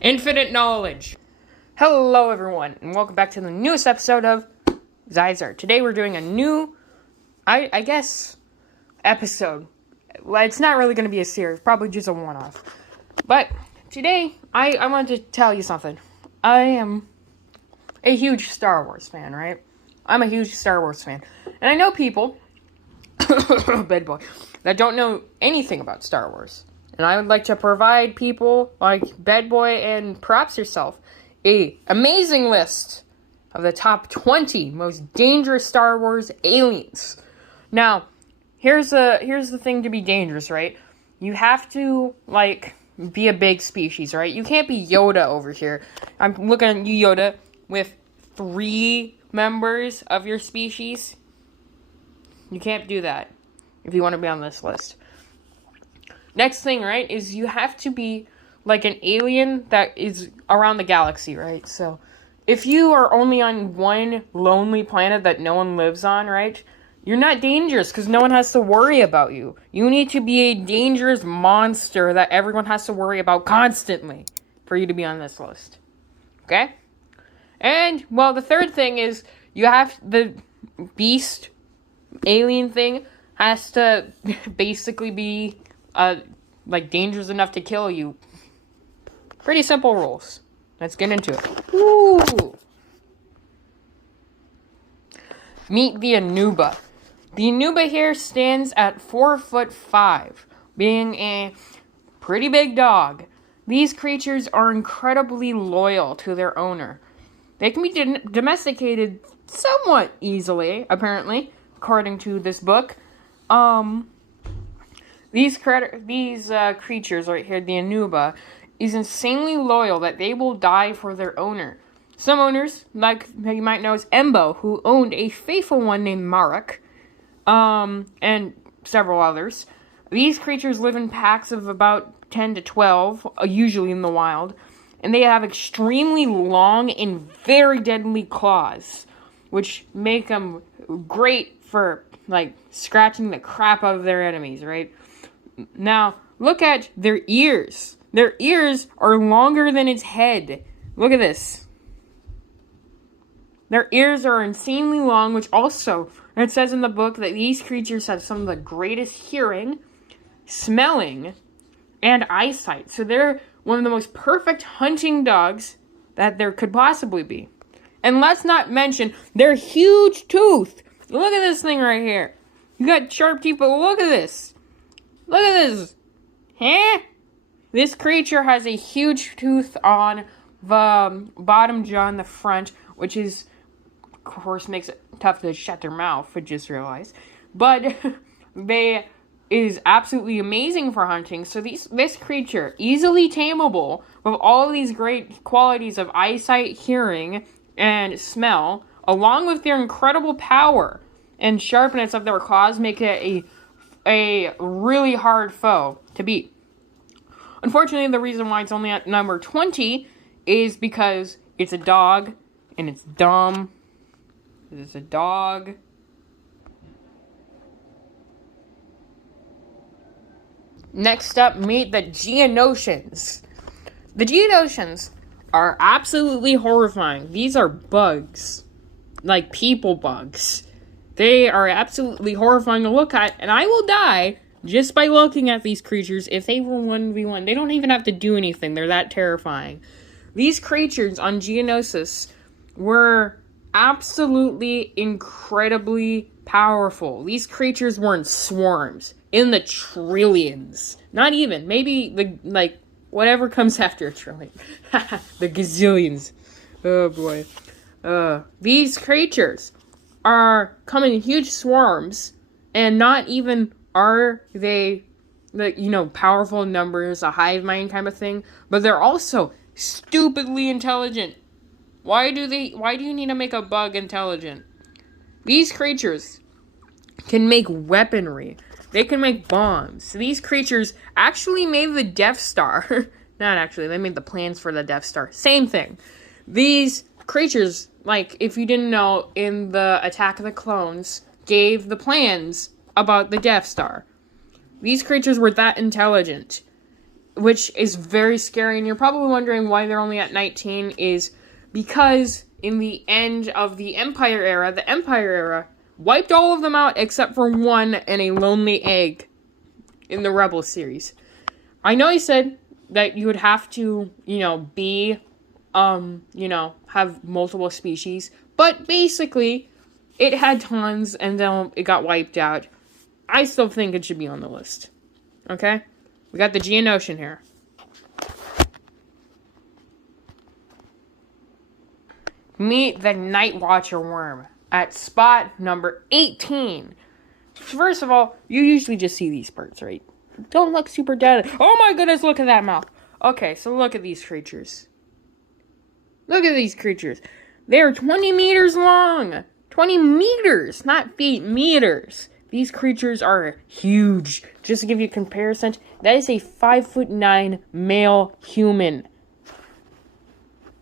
Infinite knowledge. Hello, everyone, and welcome back to the newest episode of Zyzer. Today we're doing a new, I guess, episode. Well, it's not really going to be a series, probably just a one-off. But today, I wanted to tell you something. I am a huge Star Wars fan, right? I'm a huge Star Wars fan. And I know people, bad boy, that don't know anything about Star Wars. And I would like to provide people like Bad Boy and perhaps yourself a amazing list of the top 20 most dangerous Star Wars aliens. Now, here's the thing to be dangerous, right? You have to be a big species, right? You can't be Yoda over here. I'm looking at you, Yoda, with 3 members of your species. You can't do that if you want to be on this list. Next thing, right, is you have to be like an alien that is around the galaxy, right? So, if you are only on one lonely planet that no one lives on, right, you're not dangerous because no one has to worry about you. You need to be a dangerous monster that everyone has to worry about constantly for you to be on this list. Okay? And, well, the third thing is the beast alien thing has to basically be dangerous enough to kill you. Pretty simple rules. Let's get into it. Woo! Meet the Anuba. The Anuba here stands at 4'5", being a pretty big dog. These creatures are incredibly loyal to their owner. They can be domesticated somewhat easily, apparently, according to this book. These creatures right here, the Anuba, is insanely loyal that they will die for their owner. Some owners, like you might know, is Embo, who owned a faithful one named Marek, and several others. These creatures live in packs of about 10 to 12, usually in the wild, and they have extremely long and very deadly claws, which make them great for, scratching the crap out of their enemies, right? Now, look at their ears. Their ears are longer than its head. Look at this. Their ears are insanely long, which also, it says in the book that these creatures have some of the greatest hearing, smelling, and eyesight. So they're one of the most perfect hunting dogs that there could possibly be. And let's not mention their huge tooth. Look at this thing right here. You got sharp teeth, but look at this. Look at this. Huh? This creature has a huge tooth on the bottom jaw and the front, which is, of course, makes it tough to shut their mouth, I just realized. But they is absolutely amazing for hunting. So this creature, easily tameable, with all these great qualities of eyesight, hearing, and smell, along with their incredible power and sharpness of their claws, make it a really hard foe to beat. Unfortunately, the reason why it's only at number 20 is because it's a dog, and it's dumb. It's a dog. Next up, meet the Geonosians. The Geonosians are absolutely horrifying. These are bugs. Like people bugs. They are absolutely horrifying to look at, and I will die just by looking at these creatures if they were 1v1. They don't even have to do anything. They're that terrifying. These creatures on Geonosis were absolutely incredibly powerful. These creatures were in swarms. In the trillions. Not even. Maybe whatever comes after a trillion. The gazillions. Oh boy. These creatures come in huge swarms, and not even are they, powerful numbers, a hive mind kind of thing, but they're also stupidly intelligent. Why do you need to make a bug intelligent? These creatures can make weaponry. They can make bombs. These creatures actually made the Death Star. Not actually, they made the plans for the Death Star. Same thing. These creatures, if you didn't know, in the Attack of the Clones, gave the plans about the Death Star. These creatures were that intelligent. which is very scary. And you're probably wondering why they're only at 19 is because in the end of the Empire era wiped all of them out except for one and a lonely egg in the Rebel series. I know he said that you would have to, be, have multiple species, but basically, it had tons, and then it got wiped out. I still think it should be on the list. Okay? We got the Geonosian here. Meet the Night Watcher worm at spot number 18. First of all, you usually just see these birds, right? Don't look super deadly. Oh my goodness, look at that mouth. Okay, so look at these creatures. Look at these creatures. They're 20 meters long. 20 meters, not feet, meters. These creatures are huge. Just to give you a comparison, that is a 5'9" male human.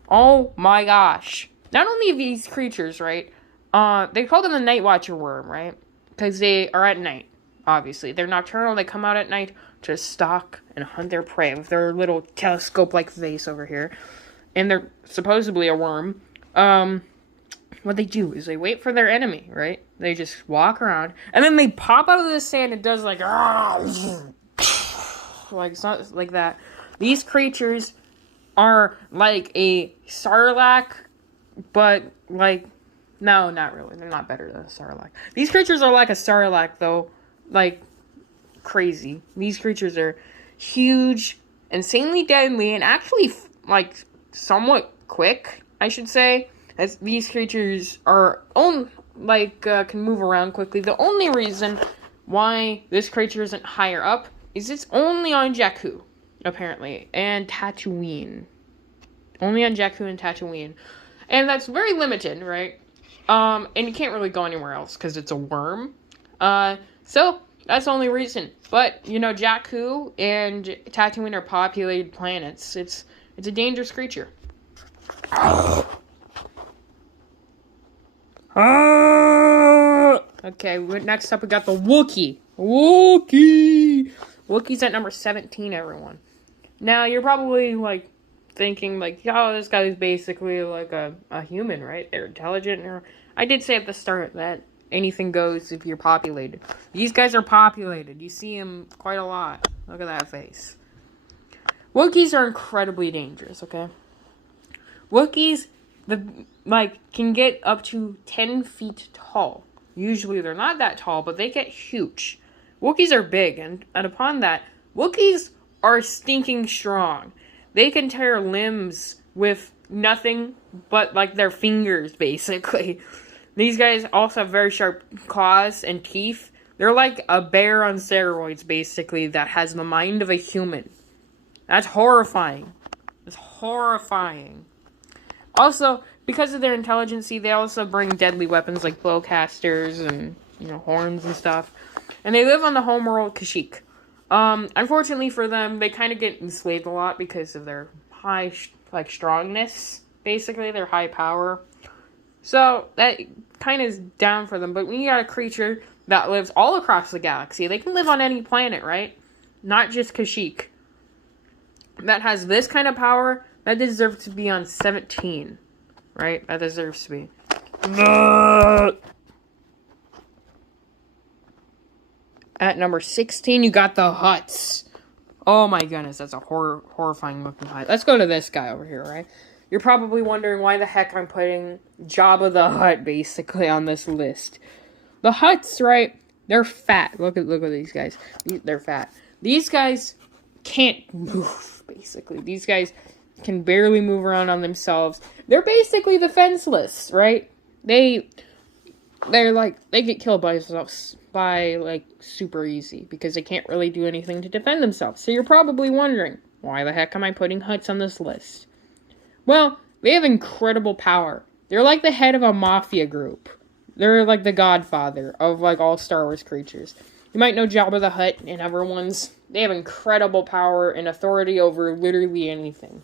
Oh my gosh. Not only these creatures, right? They call them the Night Watcher worm, right? Because they are at night. Obviously, they're nocturnal. They come out at night to stalk and hunt their prey with their little telescope-like face over here. And they're supposedly a worm. What they do is they wait for their enemy, right? They just walk around, and then they pop out of the sand and does like, like it's not like that. These creatures are like a sarlacc, but like, no, not really. They're not better than a sarlacc. These creatures are like a sarlacc, though. Like, crazy. These creatures are huge, insanely deadly, and actually, like, somewhat quick, I should say. As these creatures are, can move around quickly. The only reason why this creature isn't higher up is it's only on Jakku, apparently, and Tatooine. Only on Jakku and Tatooine. And that's very limited, right? And you can't really go anywhere else, because it's a worm. So, that's the only reason. But, Jakku and Tatooine are populated planets. It's a dangerous creature. Okay, next up we got the Wookie. Wookie's at number 17, everyone. Now, you're probably, thinking, oh, this guy is basically like a human, right? They're intelligent. I did say at the start that anything goes if you're populated. These guys are populated. You see them quite a lot. Look at that face. Wookiees are incredibly dangerous, okay? Wookiees, can get up to 10 feet tall. Usually they're not that tall, but they get huge. Wookiees are big, and upon that, Wookiees are stinking strong. They can tear limbs with nothing but, their fingers, basically. These guys also have very sharp claws and teeth. They're like a bear on steroids, basically, that has the mind of a human. That's horrifying. It's horrifying. Also, because of their intelligence, they also bring deadly weapons like bowcasters and, horns and stuff. And they live on the homeworld Kashyyyk. Unfortunately for them, they kind of get enslaved a lot because of their high, strongness. Basically, their high power. So, that kind of is down for them. But when you got a creature that lives all across the galaxy, they can live on any planet, right? Not just Kashyyyk. That has this kind of power, that deserves to be on 17. Right? That deserves to be. At number 16, you got the Hutts. Oh my goodness, that's a horrifying looking Hutt. Let's go to this guy over here, right? You're probably wondering why the heck I'm putting Jabba the Hutt, basically, on this list. The Hutts, right? They're fat. Look at these guys. They're fat. These guys can't move, basically. These guys can barely move around on themselves. They're basically defenseless, right? They get killed by super easy because they can't really do anything to defend themselves. So you're probably wondering, why the heck am I putting Hutts on this list? Well, they have incredible power. They're like the head of a mafia group. They're like the godfather of all Star Wars creatures. You might know Jabba the Hutt and other They have incredible power and authority over literally anything.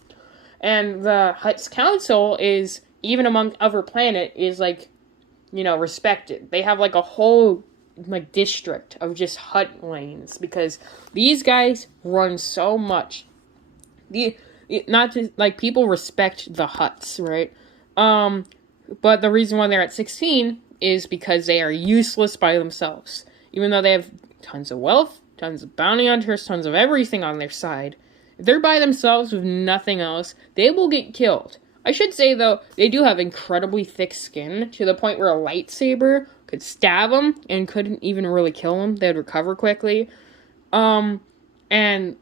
And the Hutt's council is, even among other planet, is respected. They have a whole district of just Hutt lanes because these guys run so much. Not just, like, people respect the Hutts, right? But the reason why they're at 16 is because they are useless by themselves. Even though they have tons of wealth, tons of bounty hunters, tons of everything on their side, if they're by themselves with nothing else, they will get killed. I should say, though, they do have incredibly thick skin, to the point where a lightsaber could stab them and couldn't even really kill them. They'd recover quickly. And,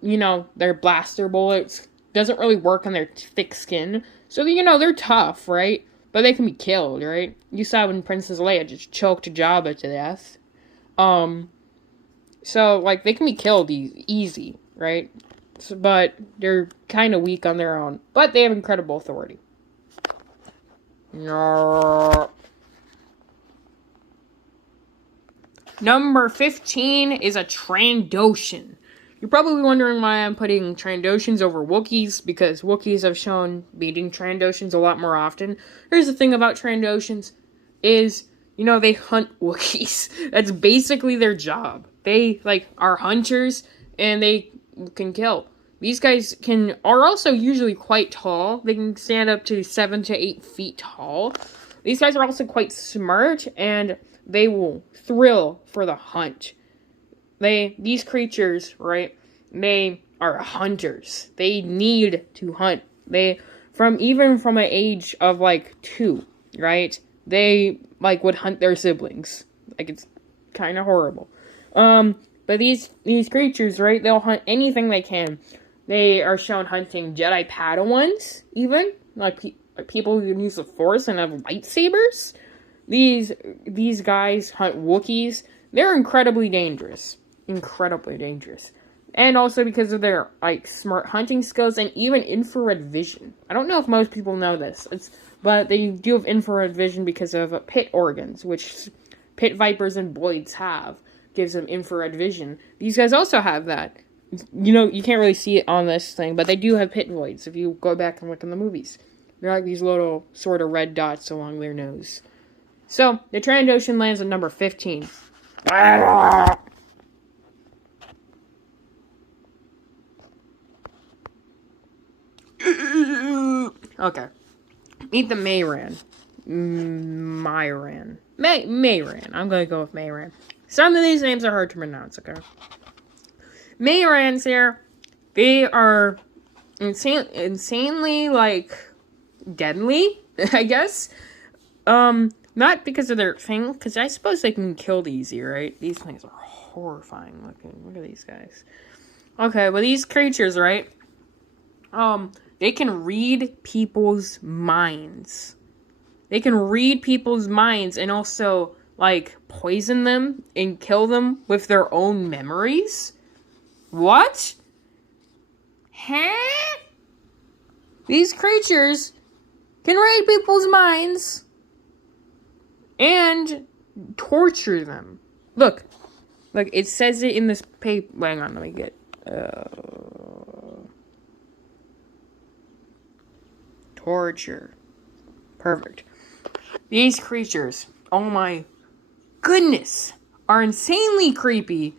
you know, their blaster bullets doesn't really work on their thick skin. So, you know, they're tough, right? But they can be killed, right? You saw when Princess Leia just choked Jabba to death. So, like, they can be killed easy, right? So, but they're kind of weak on their own. But they have incredible authority. Number 15 is a Trandoshan. You're probably wondering why I'm putting Trandoshans over Wookiees, because Wookiees have shown beating Trandoshans a lot more often. Here's the thing about Trandoshans, is, you know, they hunt Wookiees. That's basically their job. They, like, are hunters, and they can kill. These guys are also usually quite tall. They can stand up to 7 to 8 feet tall. These guys are also quite smart, and they will thrill for the hunt. These creatures, right, they are hunters. They need to hunt. Even from an age of, like, 2, right, they, like, would hunt their siblings. Like, it's kind of horrible. But these creatures, right, they'll hunt anything they can. They are shown hunting Jedi Padawans, even, like people who can use the Force and have lightsabers. These guys hunt Wookiees. They're incredibly dangerous. Incredibly dangerous. And also because of their, like, smart hunting skills and even infrared vision. I don't know if most people know this, but they do have infrared vision because of pit organs, which pit vipers and boids have. Gives them infrared vision. These guys also have that. You know, you can't really see it on this thing, but they do have pit voids if you go back and look in the movies. They're like these little sort of red dots along their nose. So, the Trandoshan lands at number 15. Okay. Meet the Mayran. Myran. Mayran. I'm gonna go with Mayran. Some of these names are hard to pronounce, okay? Mayrans here, they are insanely, like, deadly, I guess. Not because of their thing, because I suppose they can kill easy, right? These things are horrifying looking. Look at these guys. Okay, well, these creatures, right? They can read people's minds. They can read people's minds and also, like, poison them and kill them with their own memories. What? Huh? These creatures can read people's minds and torture them. Look, it says it in this paper. Hang on, let me get. Torture. Perfect. These creatures, oh my goodness, are insanely creepy.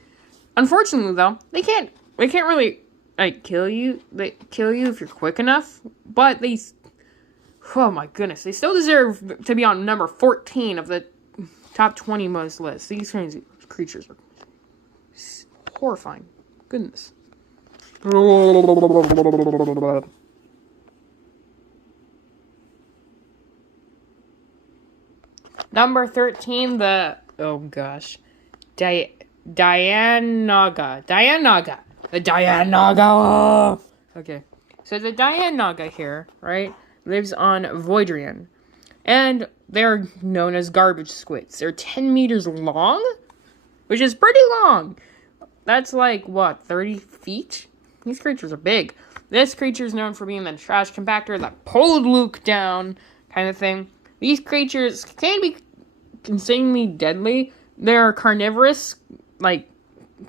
Unfortunately, though, they can't really, like, kill you. They kill you if you're quick enough, but oh my goodness, they still deserve to be on number 14 of the top 20 most list. These creatures are horrifying. Goodness. Number 13, the Dianaga. The Dianaga! Okay. So the Dianaga here, right, lives on Voidrian. And they're known as garbage squids. They're 10 meters long? Which is pretty long. That's like, what, 30 feet? These creatures are big. This creature is known for being the trash compactor that pulled Luke down, kind of thing. These creatures can be insanely deadly. They're carnivorous, like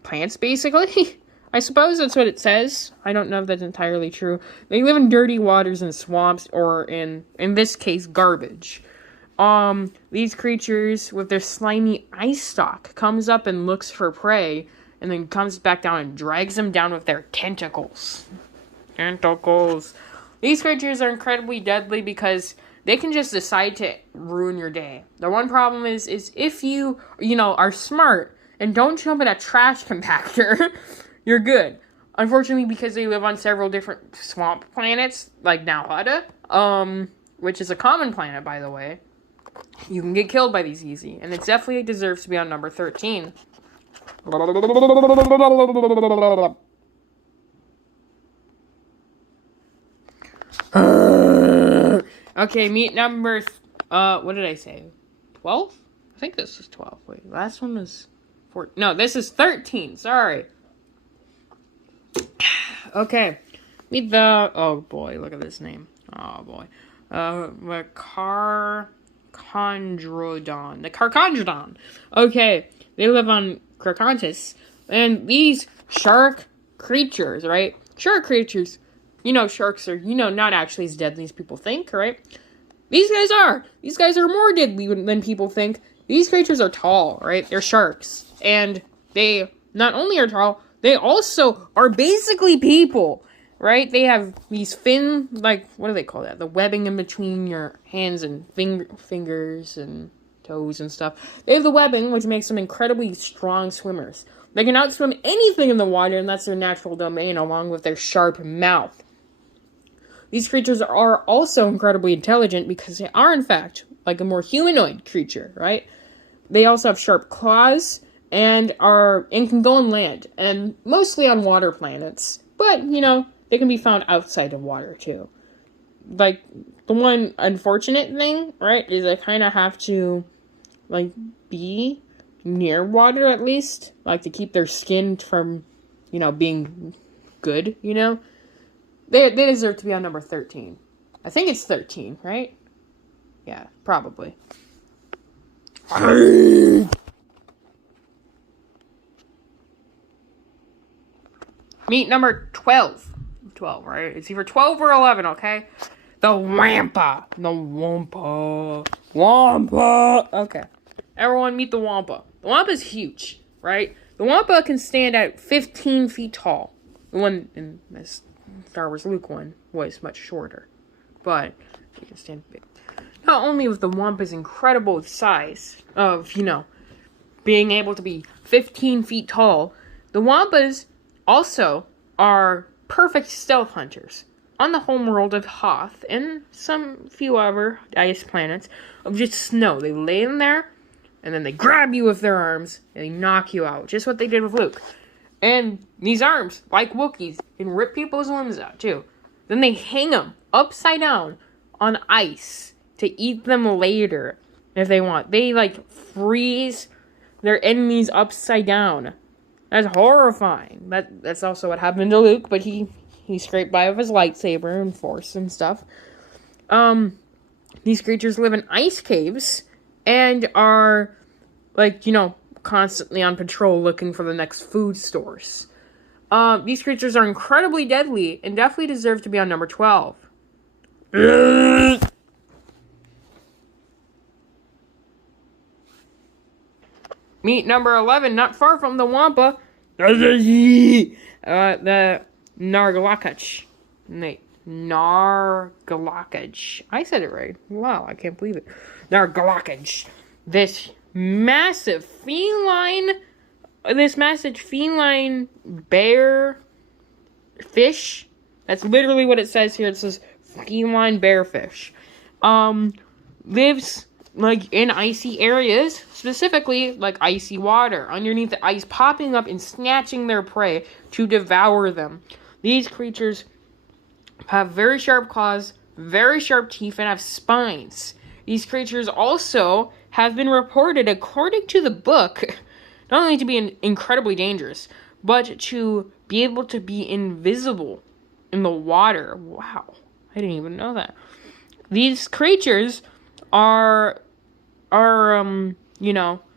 plants, basically. I suppose that's what it says. I don't know if that's entirely true. They live in dirty waters and swamps, or in this case, garbage. These creatures, with their slimy eye stalk, comes up and looks for prey, and then comes back down and drags them down with their tentacles. Tentacles. These creatures are incredibly deadly because they can just decide to ruin your day. The one problem is if you are smart and don't jump in a trash compactor, you're good. Unfortunately, because they live on several different swamp planets, like Nalhada, which is a common planet, by the way, you can get killed by these easy, and it definitely deserves to be on number 13. Okay, meet number, what did I say? 12? I think this is 12. Wait, last one was 14. No, this is 13. Sorry. Okay. Meet the, oh boy, look at this name. Oh boy. The Carchondrodon. The Carchondrodon. Okay. They live on Krakantis. And these shark creatures, right? Shark creatures. Sharks are, not actually as deadly as people think, right? These guys are. These guys are more deadly than people think. These creatures are tall, right? They're sharks. And they not only are tall, they also are basically people, right? They have these fin, what do they call that? The webbing in between your hands and fingers and toes and stuff. They have the webbing, which makes them incredibly strong swimmers. They can outswim anything in the water, and that's their natural domain, along with their sharp mouth. These creatures are also incredibly intelligent because they are, in fact, like a more humanoid creature, right? They also have sharp claws and can go on land, and mostly on water planets. But, they can be found outside of water, too. The one unfortunate thing, right, is they kind of have to, be near water, at least. To keep their skin from, being good, They deserve to be on number 13. I think it's 13, right? Yeah, probably. Meet number 12. 12, right? It's either 12 or 11, okay? The Wampa. The Wampa. Wampa. Okay. Everyone meet the Wampa. The Wampa is huge, right? The Wampa can stand at 15 feet tall. The one in this Star Wars Luke one was much shorter, but you can stand big. Not only with the Wampa's incredible size of, being able to be 15 feet tall, the Wampas also are perfect stealth hunters on the homeworld of Hoth and some few other ice planets of just snow. They lay in there, and then they grab you with their arms, and they knock you out, just what they did with Luke. And these arms, like Wookiees, can rip people's limbs out, too. Then they hang them upside down on ice to eat them later, if they want. They, freeze their enemies upside down. That's horrifying. That's also what happened to Luke, but he scraped by with his lightsaber and force and stuff. These creatures live in ice caves and are, constantly on patrol looking for the next food source. These creatures are incredibly deadly and definitely deserve to be on number 12. Meet number 11, not far from the Wampa. The Nargalakach. Nargalakach. I said it right. Wow, I can't believe it. Nargalakach. This massive feline bear fish. That's literally what it says here. It says feline bear fish. Lives in icy areas, specifically icy water, underneath the ice, popping up and snatching their prey to devour them. These creatures have very sharp claws, very sharp teeth, and have spines. These creatures also have been reported, according to the book, not only to be incredibly dangerous, but to be able to be invisible in the water. Wow, I didn't even know that. These creatures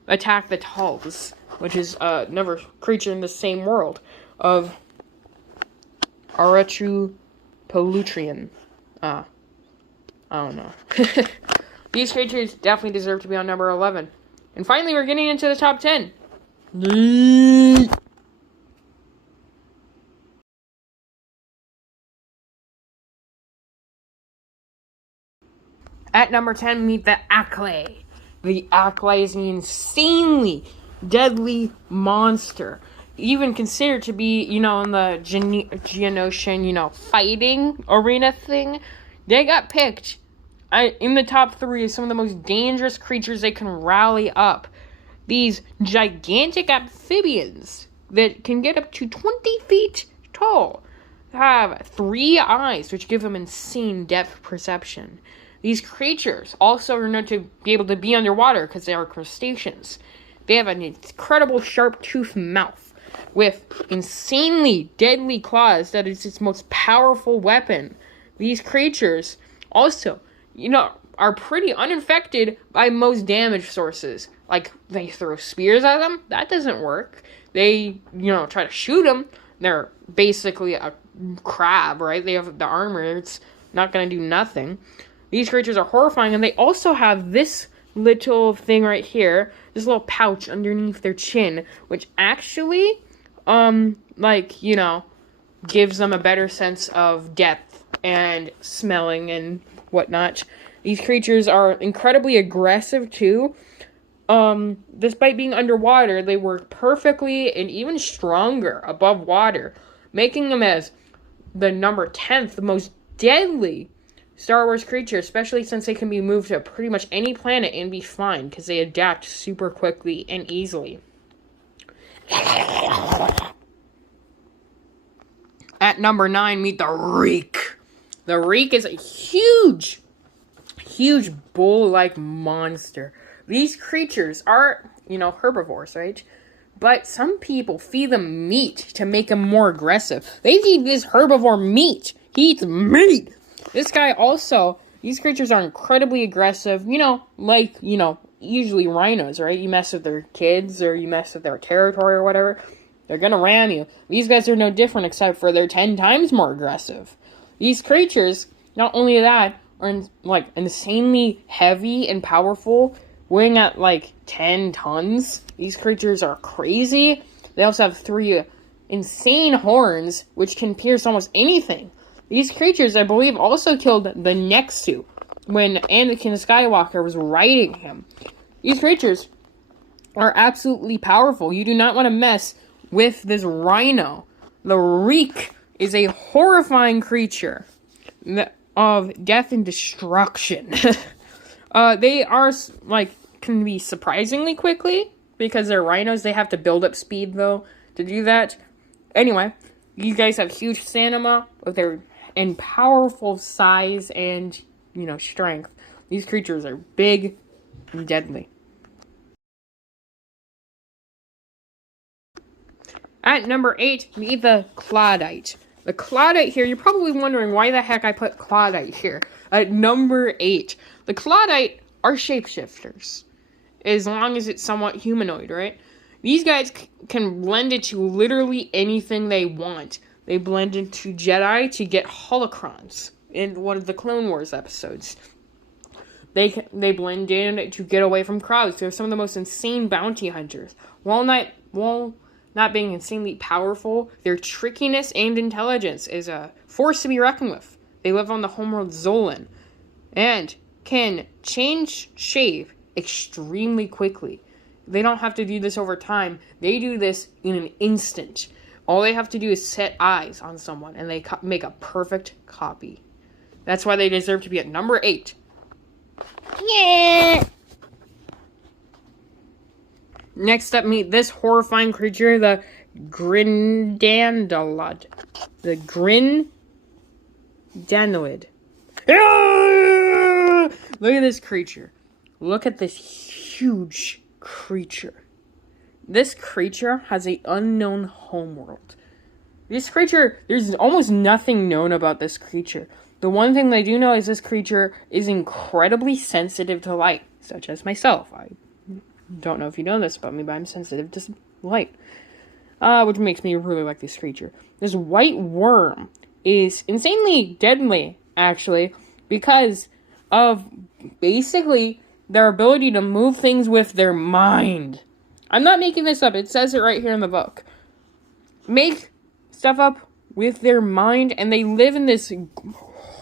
attack the Tulls, which is another creature in the same world of Aretrupelutrian. I don't know. These creatures definitely deserve to be on number 11. And finally, we're getting into the top 10. At number 10, meet the Acklay. The Acklay is an insanely deadly monster. Even considered to be, in the Geonosian, fighting arena thing. They got picked in the top 3 as some of the most dangerous creatures they can rally up. These gigantic amphibians that can get up to 20 feet tall have 3 eyes, which give them insane depth perception. These creatures also are known to be able to be underwater because they are crustaceans. They have an incredible sharp-toothed mouth with insanely deadly claws that is its most powerful weapon. These creatures also, are pretty uninfected by most damage sources. Like, they throw spears at them. That doesn't work. They, try to shoot them. They're basically a crab, right? They have the armor. It's not going to do nothing. These creatures are horrifying, and they also have this little thing right here, this little pouch underneath their chin, which actually, gives them a better sense of depth and smelling and whatnot. These creatures are incredibly aggressive, too. Despite being underwater, they work perfectly and even stronger above water, making them as the number 10th most deadly Star Wars creature, especially since they can be moved to pretty much any planet and be fine, because they adapt super quickly and easily. At number 9, meet the Reek. The Reek is a huge bull-like monster. These creatures are, herbivores, right? But some people feed them meat to make them more aggressive. They feed this herbivore meat. He eats meat. This guy also, these creatures are incredibly aggressive, usually rhinos, right? You mess with their kids or you mess with their territory or whatever, they're gonna ram you. These guys are no different except for they're 10 times more aggressive. These creatures, not only that, are insanely heavy and powerful, weighing at 10 tons. These creatures are crazy. They also have 3 insane horns, which can pierce almost anything. These creatures, I believe, also killed the Nexu when Anakin Skywalker was riding him. These creatures are absolutely powerful. You do not want to mess with this rhino. The Reek is a horrifying creature of death and destruction. They are, can be surprisingly quickly, because they're rhinos. They have to build up speed, though, to do that. Anyway, you guys have huge stamina with their and powerful size and, strength. These creatures are big and deadly. At number 8, meet the Clawdite. The Clawdite here, you're probably wondering why the heck I put Clawdite here. At number 8, the Clawdite are shapeshifters, as long as it's somewhat humanoid, right? These guys can blend into literally anything they want. They blend into Jedi to get holocrons in one of the Clone Wars episodes. They blend in to get away from crowds. They're some of the most insane bounty hunters. While not being insanely powerful, their trickiness and intelligence is a force to be reckoned with. They live on the homeworld Zolan and can change shape extremely quickly. They don't have to do this over time. They do this in an instant. All they have to do is set eyes on someone, and they make a perfect copy. That's why they deserve to be at number 8. Yeah! Next up, meet this horrifying creature, the Grindandalid. The Grindandalid. Ah! Look at this creature. Look at this huge creature. This creature has an unknown homeworld. This creature, there's almost nothing known about this creature. The one thing they do know is this creature is incredibly sensitive to light, such as myself. I don't know if you know this about me, but I'm sensitive to light, which makes me really like this creature. This white worm is insanely deadly, actually, because of basically their ability to move things with their mind. I'm not making this up. It says it right here in the book. Make stuff up with their mind, and they live in this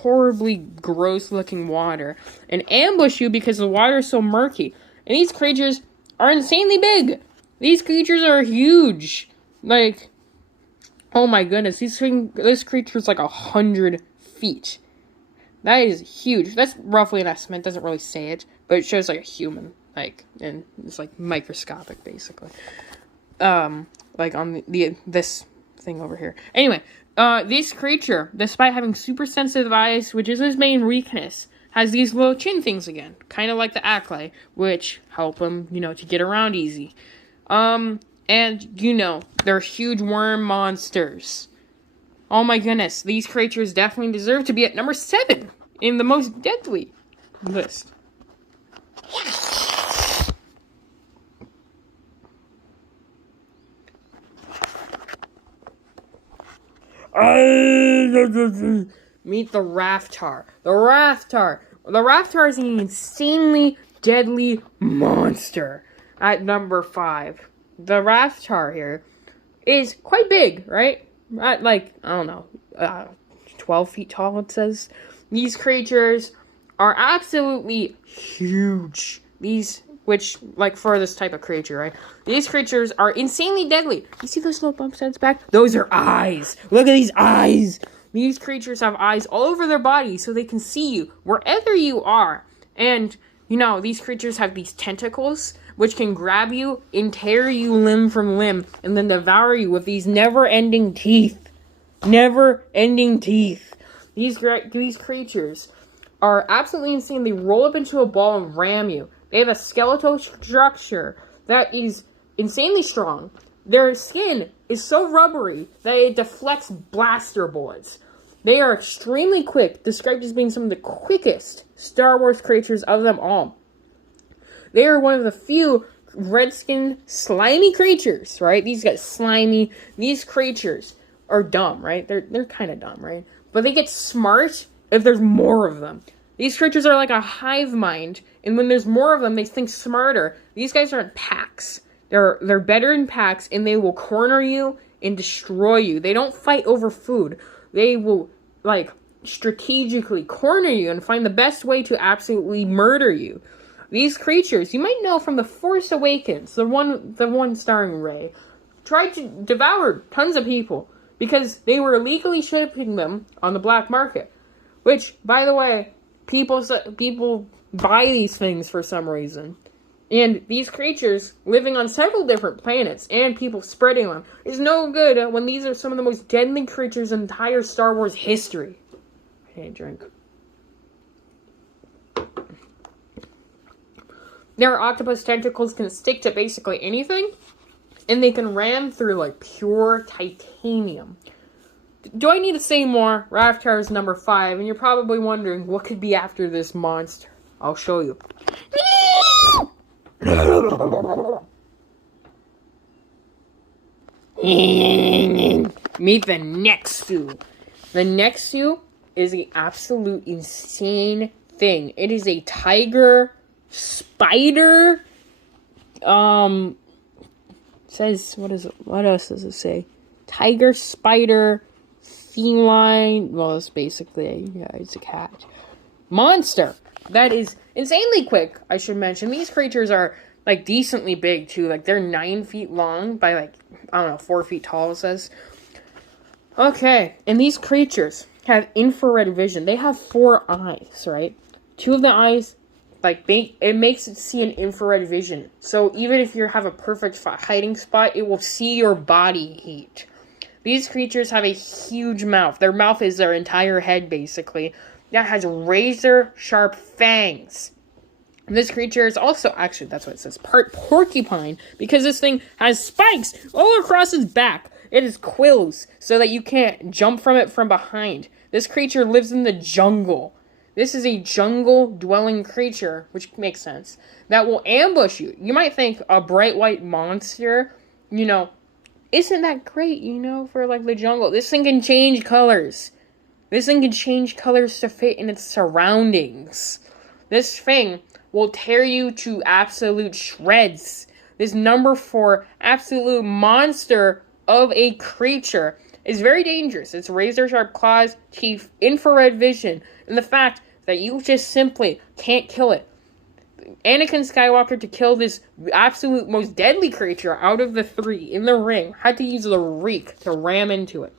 horribly gross-looking water and ambush you because the water is so murky. And these creatures are insanely big. These creatures are huge. Like, oh my goodness, this creature is like 100 feet. That is huge. That's roughly an estimate. It doesn't really say it, but it shows like a human, like, and it's like microscopic basically. Like on this thing over here. Anyway, this creature, despite having super sensitive eyes, which is his main weakness, has these little chin things again, kind of like the Acklay, which help him, to get around easy. And they're huge worm monsters. Oh my goodness, these creatures definitely deserve to be at number 7 in the most deadly list. Meet the Raftar. The Raftar is an insanely deadly monster at number 5. The Raftar here is quite big, right? At 12 feet tall, it says. These creatures are absolutely huge. For this type of creature, right? These creatures are insanely deadly. You see those little bumps on its back? Those are eyes. Look at these eyes. These creatures have eyes all over their body so they can see you wherever you are. And, these creatures have these tentacles which can grab you and tear you limb from limb and then devour you with these never-ending teeth. Never-ending teeth. These creatures are absolutely insane. They roll up into a ball and ram you. They have a skeletal structure that is insanely strong. Their skin is so rubbery that it deflects blaster bullets. They are extremely quick, described as being some of the quickest Star Wars creatures of them all. They are one of the few red-skinned, slimy creatures, right? These guys slimy. These creatures are dumb, right? They're kind of dumb, right? But they get smart if there's more of them. These creatures are like a hive mind, and when there's more of them, they think smarter. These guys are in packs. They're better in packs, and they will corner you and destroy you. They don't fight over food. They will, strategically corner you and find the best way to absolutely murder you. These creatures, you might know from The Force Awakens, the one starring Rey, tried to devour tons of people because they were illegally shipping them on the black market. Which, by the way, people buy these things for some reason. And these creatures living on several different planets and people spreading them is no good when these are some of the most deadly creatures in entire Star Wars history. I need a drink. Their octopus tentacles can stick to basically anything, and they can ram through pure titanium. Do I need to say more? Raftar is number 5, and you're probably wondering what could be after this monster. I'll show you. Meet the Nexu. The Nexu is an absolute insane thing. It is a tiger spider. Says what is it? What else does it say? Tiger spider feline. Well, it's basically it's a cat monster that is insanely quick. I should mention these creatures are decently big too. They're 9 feet long by 4 feet tall. It says. Okay, and these creatures have infrared vision. They have 4 eyes, right? 2 of the eyes, it makes it see an infrared vision. So even if you have a perfect hiding spot, it will see your body heat. These creatures have a huge mouth. Their mouth is their entire head, basically. That has razor-sharp fangs. This creature is also, actually, that's what it says, part porcupine, because this thing has spikes all across its back. It has quills, so that you can't jump from it from behind. This creature lives in the jungle. This is a jungle-dwelling creature, which makes sense, that will ambush you. You might think a bright white monster, isn't that great, for, the jungle. This thing can change colors. This thing can change colors to fit in its surroundings. This thing will tear you to absolute shreds. This number 4 absolute monster of a creature is very dangerous. Its razor-sharp claws, teeth, infrared vision, and the fact that you just simply can't kill it. Anakin Skywalker, to kill this absolute most deadly creature out of the three in the ring, had to use the reek to ram into it.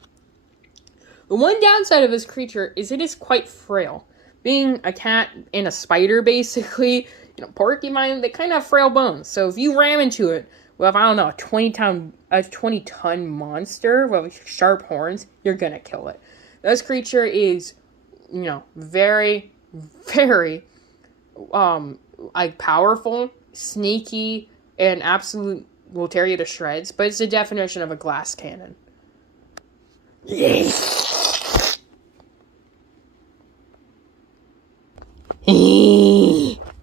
The one downside of this creature is it is quite frail. Being a cat and a spider, basically, porcupine, they kind of have frail bones. So if you ram into it with, I don't know, a 20-ton monster with sharp horns, you're gonna kill it. This creature is, very, very, powerful, sneaky, and absolute will tear you to shreds. But it's the definition of a glass cannon.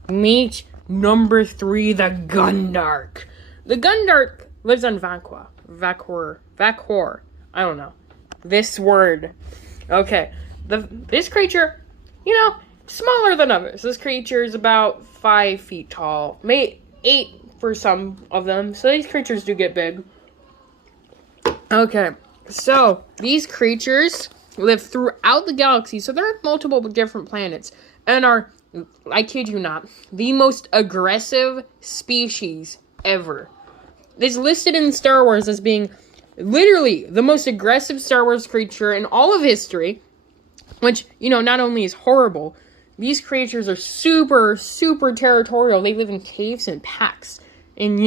Meet number 3, the Gundark. The Gundark lives on Vacor. I don't know. This word. Okay. This creature, smaller than others. This creature is about 5 feet tall. Maybe 8 for some of them. So these creatures do get big. Okay. So these creatures live throughout the galaxy. So there are multiple different planets. And are, I kid you not, the most aggressive species ever. It's listed in Star Wars as being literally the most aggressive Star Wars creature in all of history. Which, not only is horrible, these creatures are super, super territorial. They live in caves and packs. And,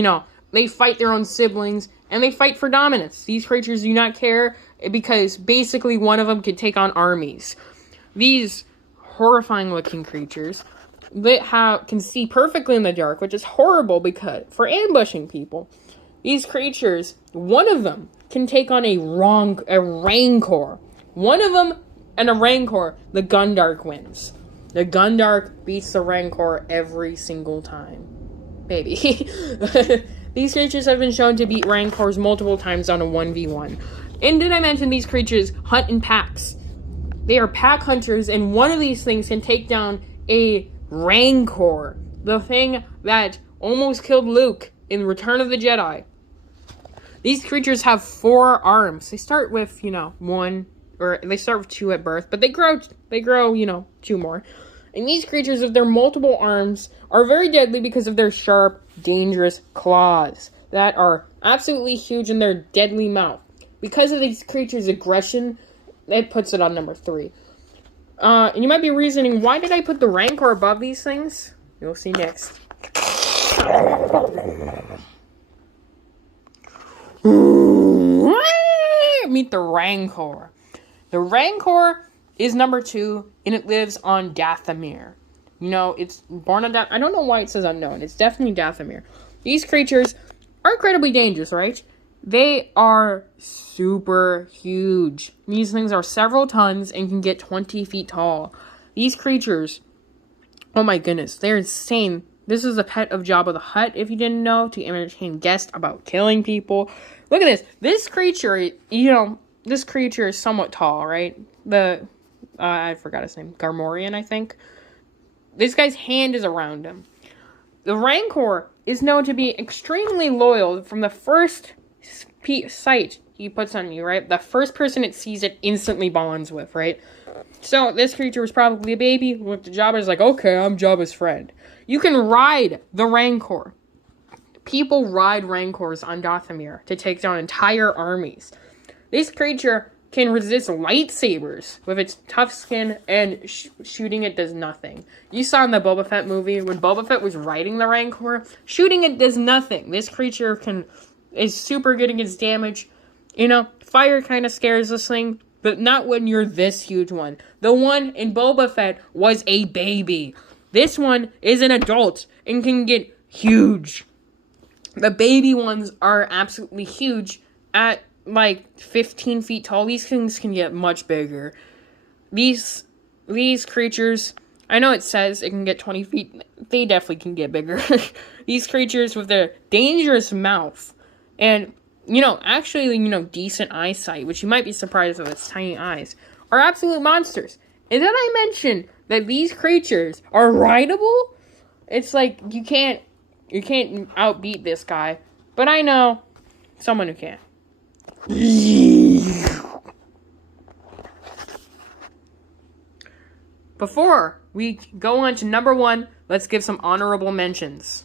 they fight their own siblings. And they fight for dominance. These creatures do not care because basically one of them could take on armies. These horrifying looking creatures that can see perfectly in the dark, which is horrible because for ambushing people. These creatures, one of them can take on a Rancor. One of them and a Rancor, the Gundark wins. The Gundark beats the Rancor every single time. Baby. These creatures have been shown to beat Rancors multiple times on a 1v1. And did I mention these creatures hunt in packs? They are pack hunters, and one of these things can take down a Rancor. The thing that almost killed Luke in Return of the Jedi. These creatures have 4 arms. They start with, 1, or they start with 2 at birth, but they grow, 2 more. And these creatures with their multiple arms are very deadly because of their sharp, dangerous claws that are absolutely huge in their deadly mouth. Because of these creatures' aggression, it puts it on number 3. And you might be reasoning, why did I put the Rancor above these things? You'll see next. Meet the Rancor. The Rancor is number 2, and it lives on Dathomir. It's born on I don't know why it says unknown. It's definitely Dathomir. These creatures are incredibly dangerous, right? They are super huge. These things are several tons and can get 20 feet tall. These creatures, oh my goodness, they're insane. This is a pet of Jabba the Hutt, if you didn't know, to entertain guests about killing people. Look at this. This creature, this creature is somewhat tall, right? I forgot his name. Garmorian, I think. This guy's hand is around him. The Rancor is known to be extremely loyal from the first sight he puts on you, right? The first person it sees it instantly bonds with, right? So this creature was probably a baby. With the Jabba's like, okay, I'm Jabba's friend. You can ride the Rancor. People ride Rancors on Dathomir to take down entire armies. This creature can resist lightsabers with its tough skin, and shooting it does nothing. You saw in the Boba Fett movie, when Boba Fett was riding the Rancor, shooting it does nothing. This creature is super good against damage. Fire kind of scares this thing, but not when you're this huge one. The one in Boba Fett was a baby. This one is an adult and can get huge. The baby ones are absolutely huge at 15 feet tall. These things can get much bigger. These creatures, I know it says it can get 20 feet. They definitely can get bigger. These creatures with their dangerous mouth and, decent eyesight, which you might be surprised with its tiny eyes, are absolute monsters. And then I mentioned that these creatures are rideable. It's like, you can't outbeat this guy. But I know someone who can. before we go on to number 1, let's give some honorable mentions.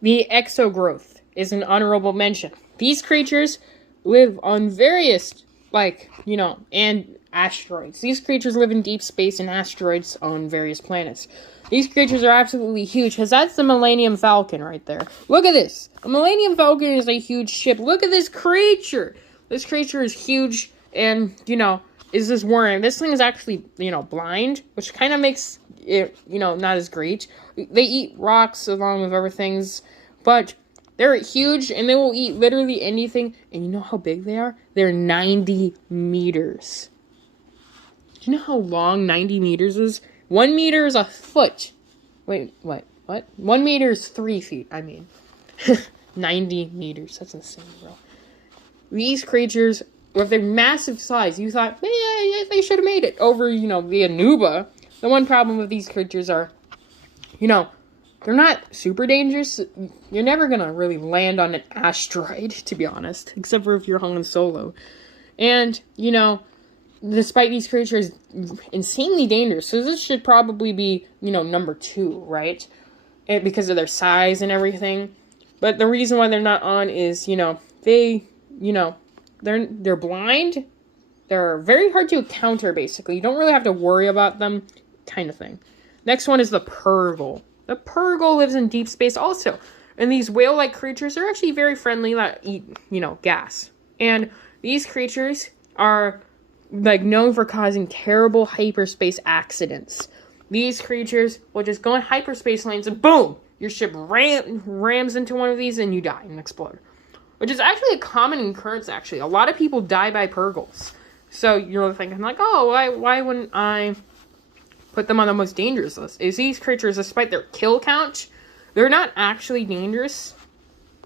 The exogrowth is an honorable mention. These creatures live on various, and asteroids. These creatures live in deep space and asteroids on various planets. These creatures are absolutely huge, because that's the Millennium Falcon right there. Look at this. A Millennium Falcon is a huge ship. Look at this creature. This creature is huge, and, is this worm. This thing is actually, blind, which kind of makes it, not as great. They eat rocks along with other things, but they're huge, and they will eat literally anything. And you know how big they are? They're 90 meters. Do you know how long 90 meters is? 1 meter is a foot. Wait, what? 1 meter is 3 feet, 90 meters. That's insane, bro. These creatures, with their massive size, you thought, yeah, they should have made it over, the Anuba. The one problem with these creatures are, they're not super dangerous. You're never going to really land on an asteroid, to be honest, except for if you're Han Solo. And, despite these creatures insanely dangerous, so this should probably be, number 2, right? Because of their size and everything. But the reason why they're not on is, they're blind. They're very hard to encounter, basically. You don't really have to worry about them, kind of thing. Next one is the Perval. The Perval lives in deep space also. And these whale-like creatures are actually very friendly that eat, gas. And these creatures are, known for causing terrible hyperspace accidents. These creatures will just go in hyperspace lanes and boom! Your ship rams into one of these and you die and explode. Which is actually a common occurrence, actually. A lot of people die by Pergals. So you're thinking, why wouldn't I put them on the most dangerous list? Is these creatures, despite their kill count, they're not actually dangerous.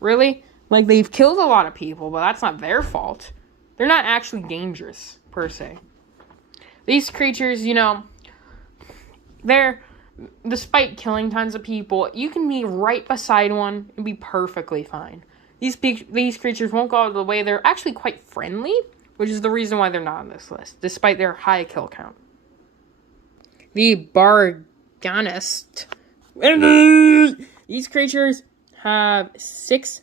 Really. They've killed a lot of people, but that's not their fault. They're not actually dangerous, per se. These creatures, they're, despite killing tons of people, you can be right beside one and be perfectly fine. These creatures won't go out of the way. They're actually quite friendly, which is the reason why they're not on this list, despite their high kill count. The Barganist. These creatures have 6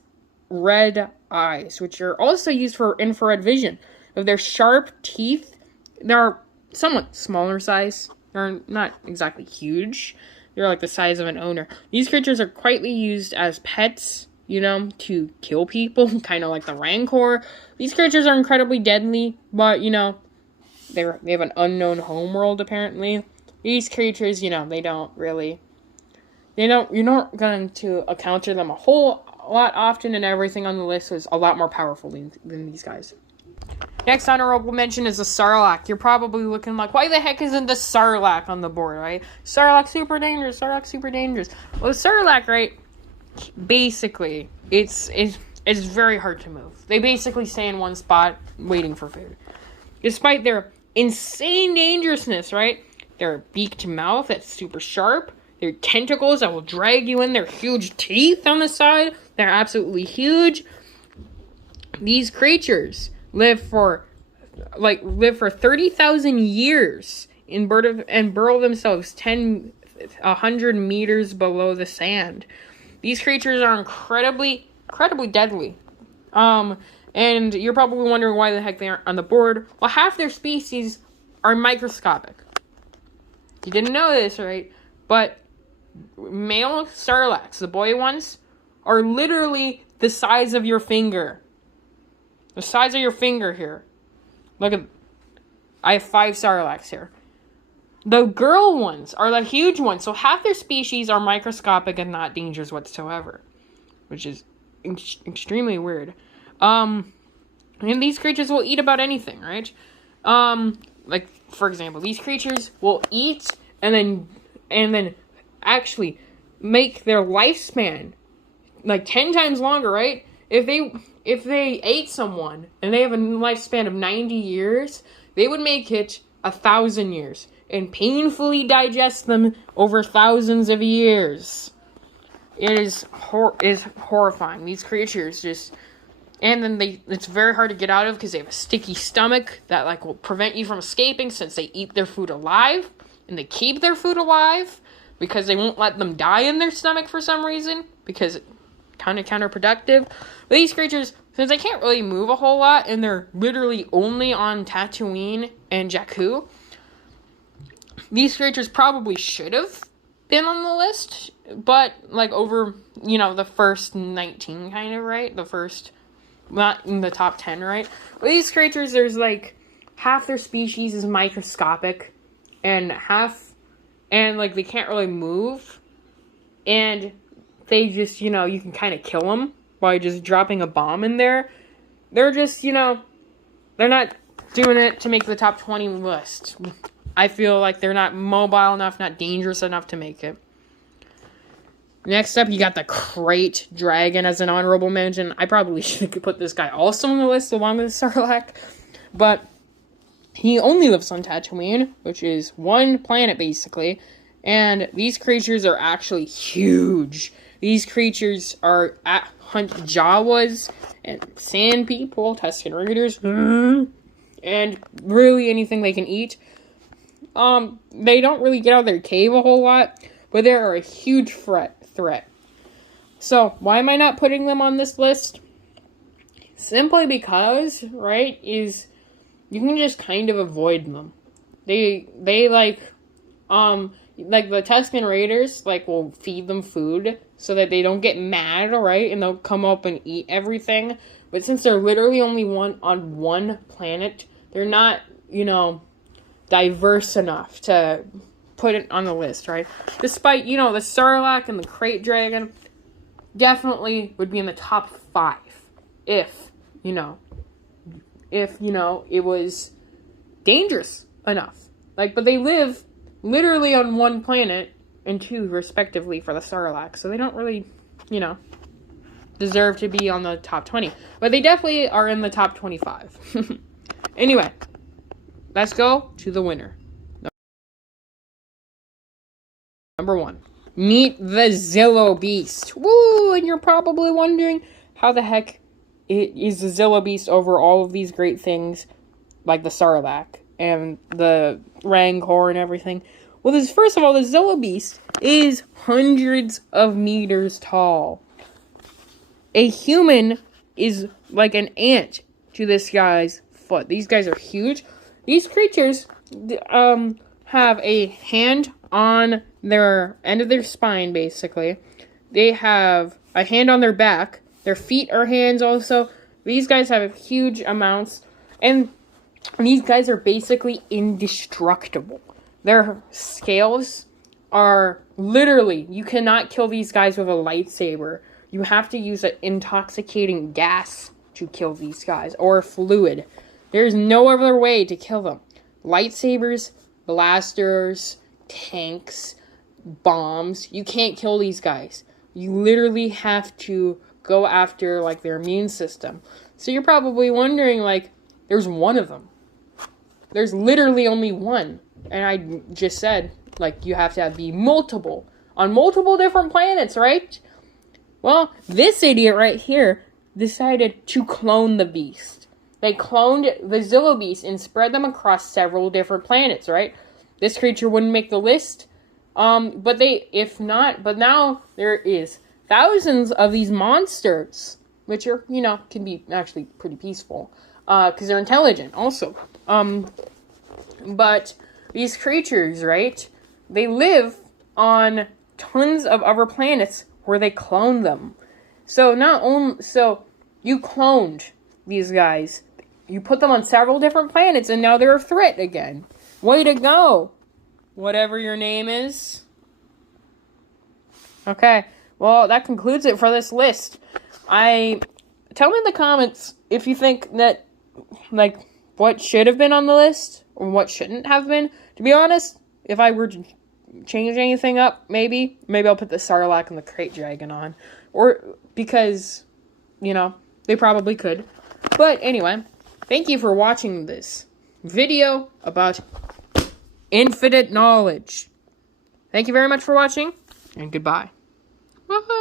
red eyes, which are also used for infrared vision. With their sharp teeth, they're somewhat smaller size. They're not exactly huge. They're like the size of an owner. These creatures are quietly used as pets, to kill people, kind of like the Rancor. These creatures are incredibly deadly, but, they have an unknown homeworld, apparently. These creatures, you're not going to encounter them a whole lot often, and everything on the list is a lot more powerful than these guys. Next honorable mention is the Sarlacc. You're probably looking like, why the heck isn't the Sarlacc on the board, right? Sarlacc super dangerous, Sarlacc super dangerous. Well, the Sarlacc, right, basically, it's very hard to move. They basically stay in one spot waiting for food. Despite their insane dangerousness, right? Their beaked mouth that's super sharp. Their tentacles that will drag you in. Their huge teeth on the side. They're absolutely huge. These creatures live for 30,000 years and burrow themselves 100 meters below the sand. These creatures are incredibly deadly. And you're probably wondering why the heck they aren't on the board. Well, half their species are microscopic. You didn't know this, right? But male Sarlaccs, the boy ones, are literally the size of your finger. The size of your finger here. Look at... I have 5 Sarlaccs here. The girl ones are the huge ones. So half their species are microscopic and not dangerous whatsoever. Which is extremely weird. And these creatures will eat about anything, right? For example, these creatures will eat and then actually make their lifespan 10 times longer, right? If they ate someone and they have a lifespan of 90 years, they would make it 1,000 years and painfully digest them over thousands of years. It is horrifying. These creatures just... And then it's very hard to get out of because they have a sticky stomach that will prevent you from escaping since they eat their food alive. and they keep their food alive because they won't let them die in their stomach for some reason, because it's kind of counterproductive. But these creatures, since they can't really move a whole lot, and they're literally only on Tatooine and Jakku, these creatures probably should have been on the list, but, like, over, the first 19, kind of, right? The first, not in the top 10, right? But these creatures, there's, like, half their species is microscopic, and they can't really move, and they just, you can kind of kill them by just dropping a bomb in there. They're just, they're not doing it to make the top 20 list. I feel like they're not mobile enough, not dangerous enough to make it. Next up, you got the Crate Dragon as an honorable mention. I probably should put this guy also on the list along with Sarlacc, but he only lives on Tatooine, which is one planet basically, and these creatures are actually huge. These creatures hunt Jawas and sand people, Tusken Raiders, and really anything they can eat. They don't really get out of their cave a whole lot, but they are a huge threat. So, why am I not putting them on this list? Simply because, right, is you can just kind of avoid them. They like the Tusken Raiders, will feed them food so that they don't get mad, right, and they'll come up and eat everything. But since they're literally only on one planet, they're not, diverse enough to put it on the list, right? Despite, the Sarlacc and the Crate Dragon definitely would be in the top 5 if it was dangerous enough. But they live literally on one planet and 2 respectively for the Sarlacc, so they don't really, deserve to be on the top 20. But they definitely are in the top 25. Anyway, let's go to the winner. Number 1. Meet the Zillo Beast. Woo! And you're probably wondering how the heck is the Zillo Beast over all of these great things like the Sarlacc and the Rancor and everything. Well, first of all, the Zillo Beast is hundreds of meters tall. A human is like an ant to this guy's foot. These guys are huge. These creatures have a hand on their end of their spine, basically. They have a hand on their back. Their feet are hands also. These guys have huge amounts. And these guys are basically indestructible. Their scales are literally, you cannot kill these guys with a lightsaber. You have to use an intoxicating gas to kill these guys, or fluid. There's no other way to kill them. Lightsabers, blasters, tanks, bombs. You can't kill these guys. You literally have to go after, their immune system. So you're probably wondering, there's one of them. There's literally only one. And I just said, you have to be multiple. On multiple different planets, right? Well, this idiot right here decided to clone the beast. They cloned the Zillo Beast and spread them across several different planets, right? This creature wouldn't make the list. But now there is thousands of these monsters, which are, can be actually pretty peaceful, because they're intelligent also. But these creatures, right, they live on tons of other planets where they clone them. So you cloned these guys. You put them on several different planets, and now they're a threat again. Way to go! Whatever your name is. Okay, well, that concludes it for this list. Tell me in the comments if you think that, what should have been on the list, or what shouldn't have been. To be honest, if I were to change anything up, maybe I'll put the Sarlacc and the Crate Dragon on. Or, because, they probably could. But, anyway, thank you for watching this video about infinite knowledge. Thank you very much for watching, and goodbye. Bye.